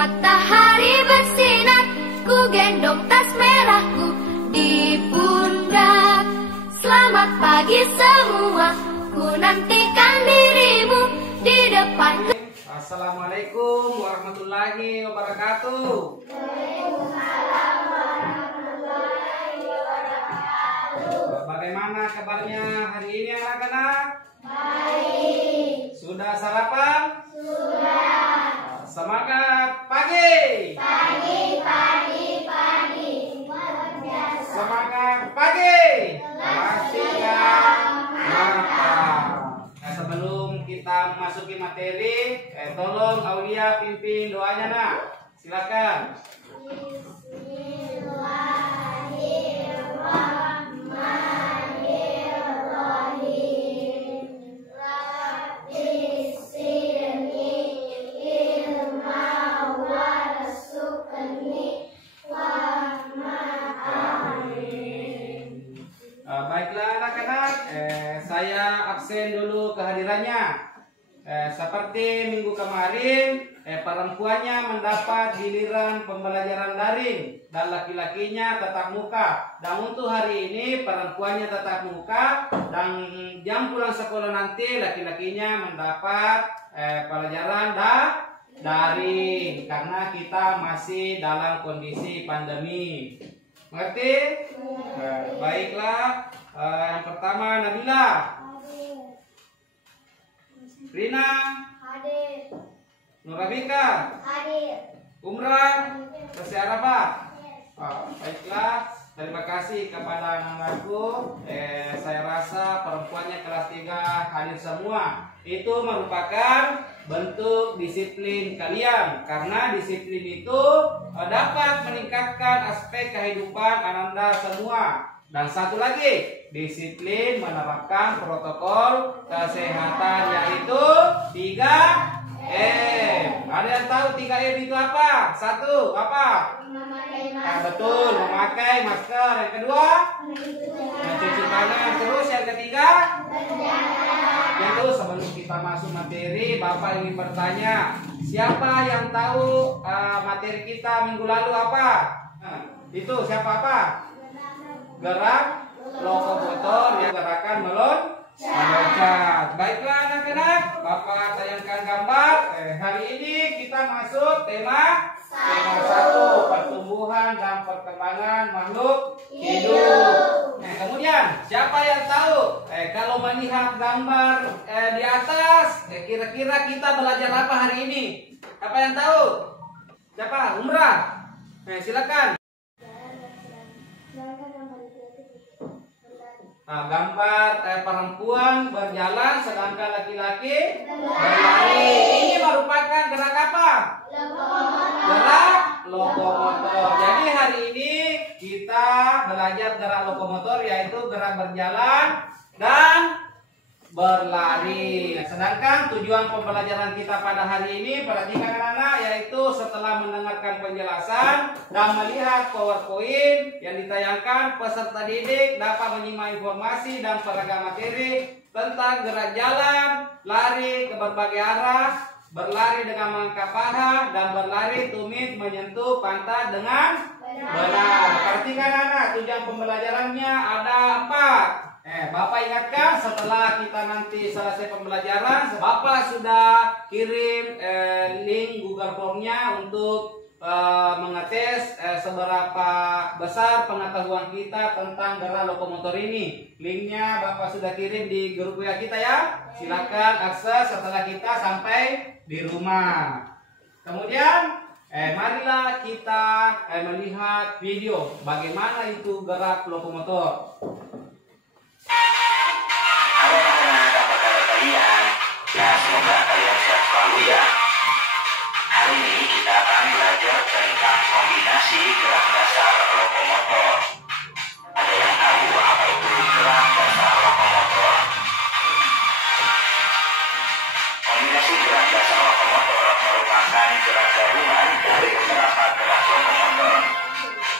matahari bersinar, ku gendong tas merahku di pundak. Selamat pagi semua, ku nantikan dirimu di depan. Assalamualaikum warahmatullahi wabarakatuh. Waalaikumsalam warahmatullahi wabarakatuh. Bagaimana kabarnya hari ini anak-anak? Baik. Sudah sarapan? Sudah. Semangat pagi. Pagi, pagi, pagi. Luar biasa. Semangat pagi. Siang mantap. Nah, sebelum kita masuki materi, tolong Aulia pimpin doanya nak. Silakan. Bismillahirrahmanirrahim. Rabbi sirni ilma warzuqni Baiklah anak-anak, saya absen dulu kehadirannya. Seperti minggu kemarin, perempuannya mendapat giliran pembelajaran daring dan laki-lakinya tatap muka. Dan untuk hari ini perempuannya tatap muka dan jam pulang sekolah nanti laki-lakinya mendapat pelajaran daring karena kita masih dalam kondisi pandemi. Mengerti? Baiklah. Yang pertama Nabila, Rina, Hadir. Nurabika, Hadir. Umran, Arafah. Baiklah. Terima kasih kepada anak-anakku. Saya rasa perempuannya kelas 3 hadir semua. Itu merupakan bentuk disiplin kalian. Karena disiplin itu dapat meningkatkan aspek kehidupan Ananda semua. Dan satu lagi, disiplin menerapkan protokol kesehatan, yaitu 3M. Ada yang tahu 3M itu apa? Satu, apa? Betul, memakai masker. Yang kedua, mencuci tangan. Terus yang ketiga, itu sebelum kita masuk materi, Bapak ingin bertanya, siapa yang tahu materi kita minggu lalu apa? Itu siapa apa? Gerak lokomotor, ya, gerakan meloncat. Baiklah anak-anak, Bapak tayangkan gambar. Hari ini kita masuk tema 1, pertumbuhan dan perkembangan makhluk hidup. Kemudian siapa yang tahu kalau melihat gambar di atas, kira-kira kita belajar apa hari ini? Apa yang tahu? Siapa? Umrah. Silakan. Gambar perempuan berjalan sedangkan laki-laki berlari. Ini merupakan gerak apa? Gerak lokomotor. Jadi hari ini kita belajar gerak lokomotor, yaitu gerak berjalan dan berlari. Sedangkan tujuan pembelajaran kita pada hari ini, perhatikan anak-anak, yaitu setelah mendengarkan penjelasan dan melihat PowerPoint yang ditayangkan, peserta didik dapat menyimak informasi dan beragam materi tentang gerak jalan, lari ke berbagai arah, berlari dengan mengangkat paha, dan berlari tumit menyentuh pantat dengan benar. Perhatikan anak, tujuan pembelajarannya ada 4. Bapak ingatkan, setelah kita nanti selesai pembelajaran, Bapak sudah kirim link Google Form-nya untuk mengetes seberapa besar pengetahuan kita tentang gerak lokomotor ini. Linknya Bapak sudah kirim di grup WA kita ya. Silakan akses setelah kita sampai di rumah. Kemudian marilah kita melihat video bagaimana itu gerak lokomotor. Halo anak-anak, apa kabar kalian? Ya, semoga kalian sehat selalu ya. Hari ini kita akan belajar tentang kombinasi gerak dasar lokomotor. Ada yang tahu apa itu gerak dasar lokomotor? Kombinasi gerak dasar lokomotor merupakan gerak gabungan dari beberapa gerak lokomotor.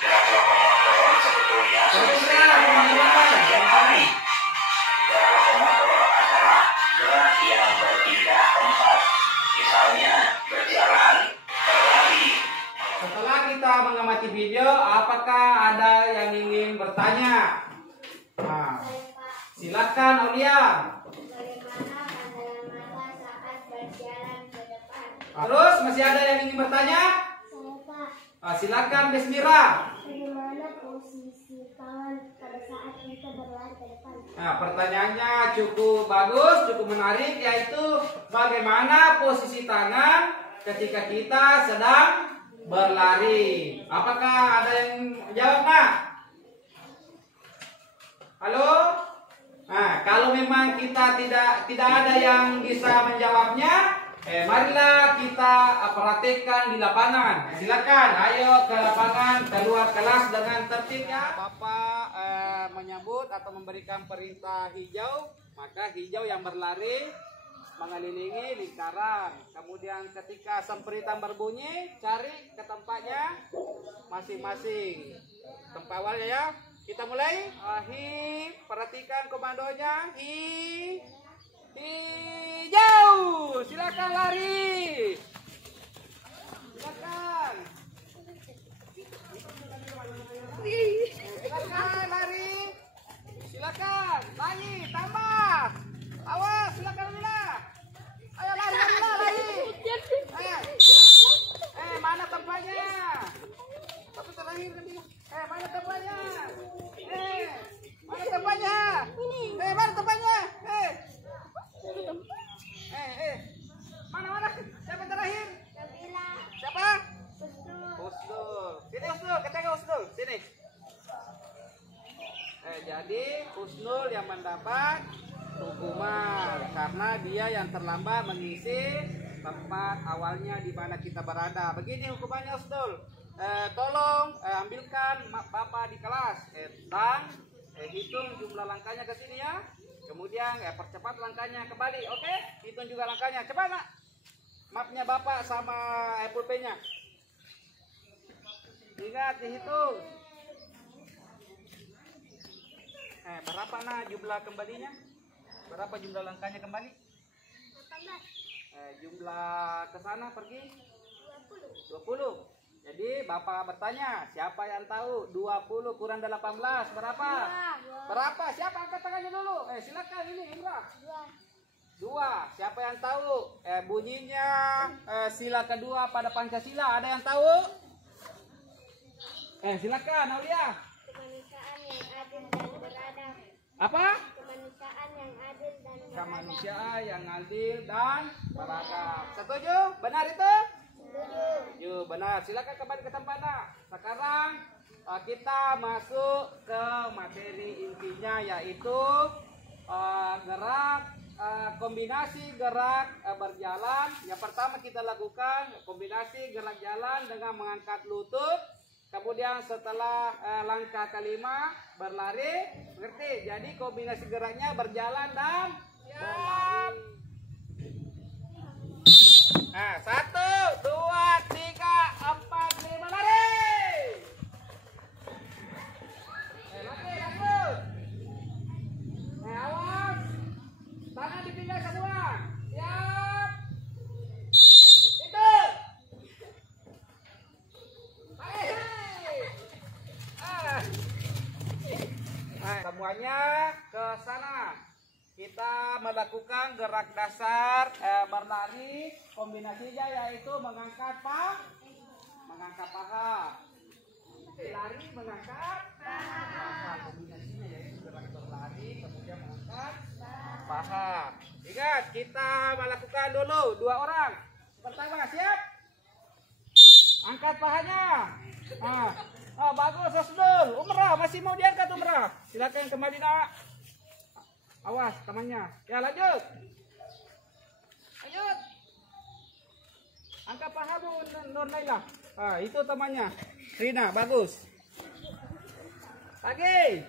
Gerak lokomotor sebetulnya sudah sering dilakukan setiap hari. Gerak lokomotor adalah gerak yang berpindah tempat, misalnya berjalan, berlari, di video. Apakah ada yang ingin bertanya? Nah, silakan Aulia. Bagaimana pandangan mata saat berjalan ke depan? Terus masih ada yang ingin bertanya? Saya Pak, Silakan Desmira. bagaimana posisi tangan pada saat kita berlari ke depan? Nah, pertanyaannya cukup bagus, cukup menarik, yaitu bagaimana posisi tangan ketika kita sedang berlari. Apakah ada yang jawab, Nak? Halo? Nah, kalau memang kita tidak ada yang bisa menjawabnya, marilah kita perhatikan di lapangan. Silakan, ayo ke lapangan, keluar kelas dengan tertibnya. Bapak menyambut atau memberikan perintah hijau, maka hijau yang berlari mengelilingi lingkaran. Kemudian ketika sempritan berbunyi, cari ke tempatnya masing-masing. Tempat awalnya ya. Kita mulai. Perhatikan komandonya. Hijau. Silakan lari. Silakan. Silakan lari. Silakan. Lagi tambah. Awas, silakan lari. Ayo lari. Mana tempatnya? Tapi terakhir kan dia. Mana tempatnya? Mana tempatnya? Mana tempatnya? Mana? Siapa terakhir? Nabila, Siapa? Husnul, Husnul. Sini Husnul, katakan Husnul. Sini. Jadi Husnul yang mendapat hukuman karena dia yang terlambat mengisi tempat awalnya di mana kita berada. Begini hukumannya Husnul. Tolong ambilkan Bapak di kelas dan hitung jumlah langkahnya ke sini ya. Kemudian percepat langkahnya kembali. Oke? Hitung juga langkahnya. Cepat Nak. Mapnya Bapak sama pulpennya. Ingat dihitung. Berapa Nak jumlah kembalinya? Berapa jumlah langkahnya kembali? 18, Jumlah ke sana pergi 20. 20. Jadi Bapak bertanya, siapa yang tahu 20 kurang 18 berapa? Berapa? Siapa angkat tangannya dulu? Silakan ini Indra. 2. Siapa yang tahu bunyinya sila kedua pada Pancasila? Ada yang tahu? Silakan Aulia. Kemanusiaan yang adil dan beradab. Apa? Kemanusiaan yang adil dan beradab. Kemanusiaan yang adil dan beradab. Setuju? Benar itu? Setuju, benar. Silakan kembali ke tempatnya. Sekarang kita masuk ke materi intinya, yaitu gerak kombinasi gerak berjalan. Yang pertama kita lakukan kombinasi gerak jalan dengan mengangkat lutut. Kemudian setelah langkah kelima berlari, ngerti? Jadi kombinasi geraknya berjalan dan berlari. 1, 2, 3, 4, 5 lari. Lanjut. Awas. Tangan di pinggir semua. Siap. Itu. Semuanya ke sana. Kita melakukan gerak dasar berlari. Kombinasinya yaitu mengangkat paha. Lari mengangkat paha. Kombinasinya yaitu gerak berlari kemudian mengangkat paha. Ingat, kita melakukan dulu 2 orang. Pertama, siap? Angkat pahanya. Bagus Husnul. Umrah masih mau diangkat Umrah. Silakan kembali Nak. Awas temannya. Ya lanjut. Lanjut. Angkat paha Nur Naila. Itu temannya. Rina bagus. Lagi.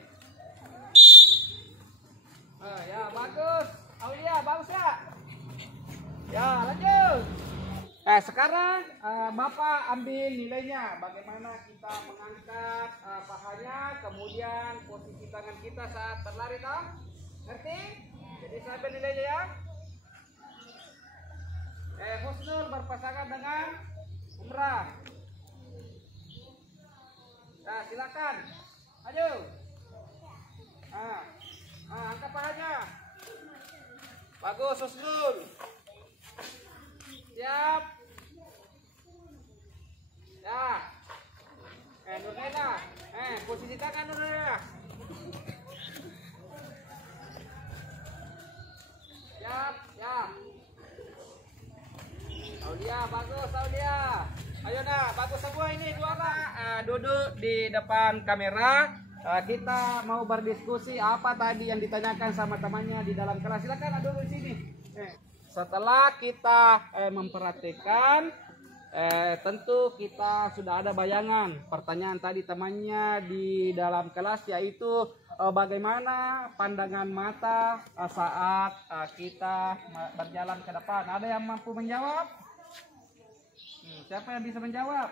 Ya bagus. Aulia bagus ya. Ya lanjut. Sekarang Bapak ambil nilainya. Bagaimana kita mengangkat pahanya, kemudian posisi tangan kita saat berlari, tahu? Ngerti? Jadi saya ambil nilainya ya. Husnul berpasangan dengan Umrah. Nah, silakan. Ayo. Angkat pahanya. Bagus, Husnul. Siap. Ya. Nurena. Posisi tangan Nurena. Siap, ya. Aulia, bagus Aulia. Ayo nah, bagus semua ini dua anak duduk di depan kamera. Kita mau berdiskusi apa tadi yang ditanyakan sama temannya di dalam kelas. Silakan duduk di sini. Setelah kita memperhatikan, tentu kita sudah ada bayangan pertanyaan tadi temannya di dalam kelas, yaitu bagaimana pandangan mata saat kita berjalan ke depan. Ada yang mampu menjawab? Siapa yang bisa menjawab?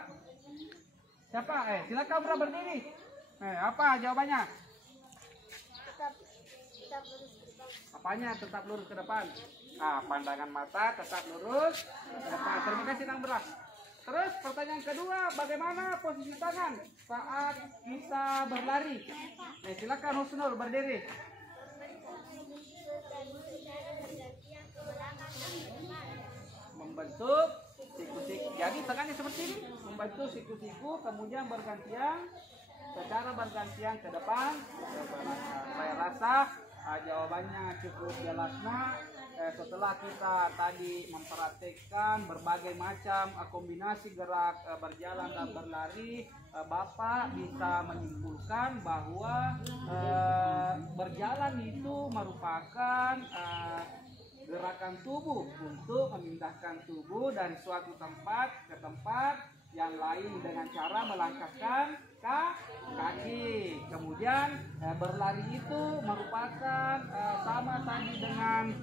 Siapa? Silakan berdiri. Apa jawabannya? Tetap lurus ke depan. Apanya tetap lurus ke depan? Pandangan mata tetap lurus ke depan. Terima kasih Nang Beras. Terus pertanyaan kedua, bagaimana posisi tangan saat kita berlari? Silakan Husnul berdiri. Membentuk siku-siku. Jadi tangannya seperti ini, membentuk siku-siku, kemudian bergantian, secara bergantian ke depan, ke belakang. Saya rasa jawabannya cukup jelas nak. Setelah kita tadi memperhatikan berbagai macam kombinasi gerak berjalan dan berlari, Bapak bisa menyimpulkan bahwa berjalan itu merupakan gerakan tubuh untuk memindahkan tubuh dari suatu tempat ke tempat yang lain dengan cara melangkahkan kaki. Kemudian berlari itu merupakan sama tadi dengan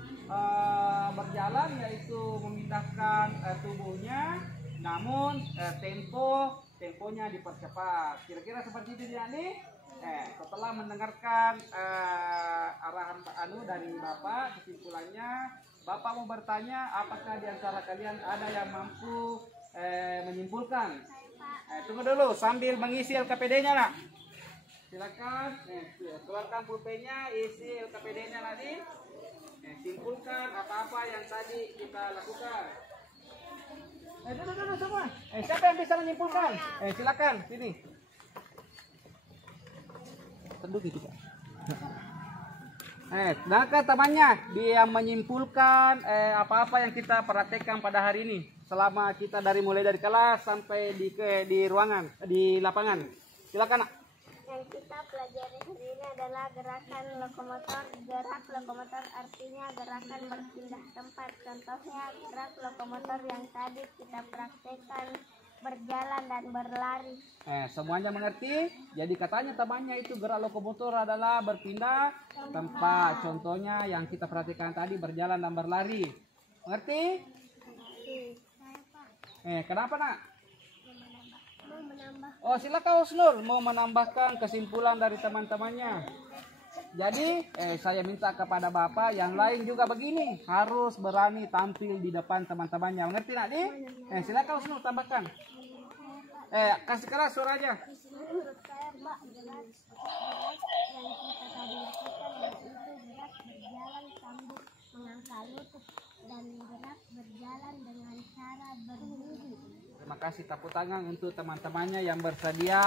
berjalan, yaitu memindahkan tubuhnya, namun temponya dipercepat. Kira-kira seperti itu ya nih. Setelah mendengarkan arahan dari Bapak, kesimpulannya Bapak mau bertanya, apakah di antara kalian ada yang mampu menyimpulkan? Tunggu dulu sambil mengisi LKPD-nya nak. Silakan keluarkan pulpennya, isi LKPD-nya tadi. Simpulkan apa-apa yang tadi kita lakukan. Duduk semua. Siapa yang bisa menyimpulkan? Silakan sini. Tunduk gitu Pak. Sedangkan temannya dia menyimpulkan apa-apa yang kita praktekkan pada hari ini selama kita mulai dari kelas sampai di ruangan, di lapangan. Silakan nak. Yang kita pelajari hari ini adalah gerakan lokomotor. Gerak lokomotor artinya gerakan berpindah tempat. Contohnya gerak lokomotor yang tadi kita praktekkan berjalan dan berlari. Semuanya mengerti? Jadi katanya temannya itu gerak lokomotor adalah berpindah tempat. Contohnya yang kita perhatikan tadi berjalan dan berlari. Mengerti? Kenapa nak? Mau menambah. Oh silakan Husnul mau menambahkan kesimpulan dari teman-temannya. Jadi saya minta kepada Bapak yang lain juga begini, harus berani tampil di depan teman-temannya. Mengerti nak di? Silakan Husnul tambahkan. Kasih keras suaranya. Menurut saya Pak, gerak yang kita tadi lakukan yaitu gerak berjalan sambil mengangkat lutut dan gerak berjalan dengan cara berdiri. Terima kasih, tepuk tangan untuk teman-temannya yang bersedia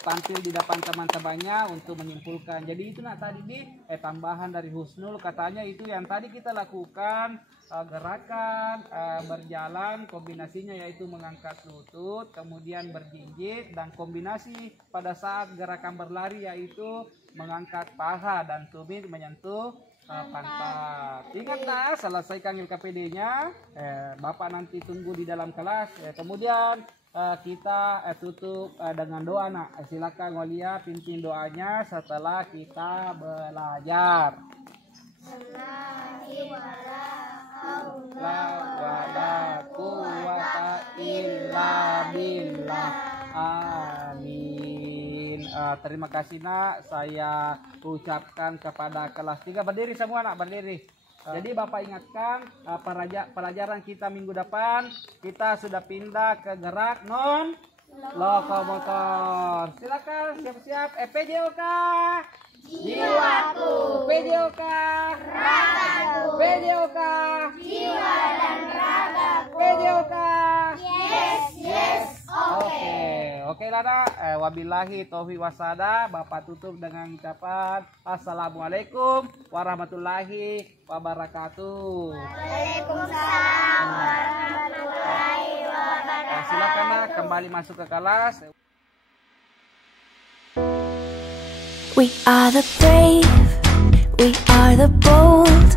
tampil di depan teman-temannya untuk menyimpulkan. Jadi itu nak tadi di tambahan dari Husnul, katanya itu yang tadi kita lakukan gerakan berjalan, kombinasinya yaitu mengangkat lutut, kemudian berjinjit, dan kombinasi pada saat gerakan berlari yaitu mengangkat paha dan tumit menyentuh pantat. Ingatlah selesaikan LKPD-nya. Bapak nanti tunggu di dalam kelas. Kemudian kita tutup dengan doa nak. Silakan Walia pimpin doanya setelah kita belajar. La wala quwata illa billah. Amin. Terima kasih nak, saya ucapkan kepada kelas 3 berdiri semua nak, berdiri. Jadi Bapak ingatkan pelajaran kita minggu depan kita sudah pindah ke gerak non lokomotor. Silakan siap-siap. PJOK. Jiwaku. PJOK. Ragaku. PJOK. Jiwa dan ragaku. PJOK. Yes. Oke Lada. Wabillahi taufiq wasada. Bapak tutup dengan ucapan Assalamualaikum warahmatullahi wabarakatuh. Waalaikumsalam warahmatullahi wabarakatuh. Silakan Nak, kembali masuk ke kelas. We are the brave, we are the bold.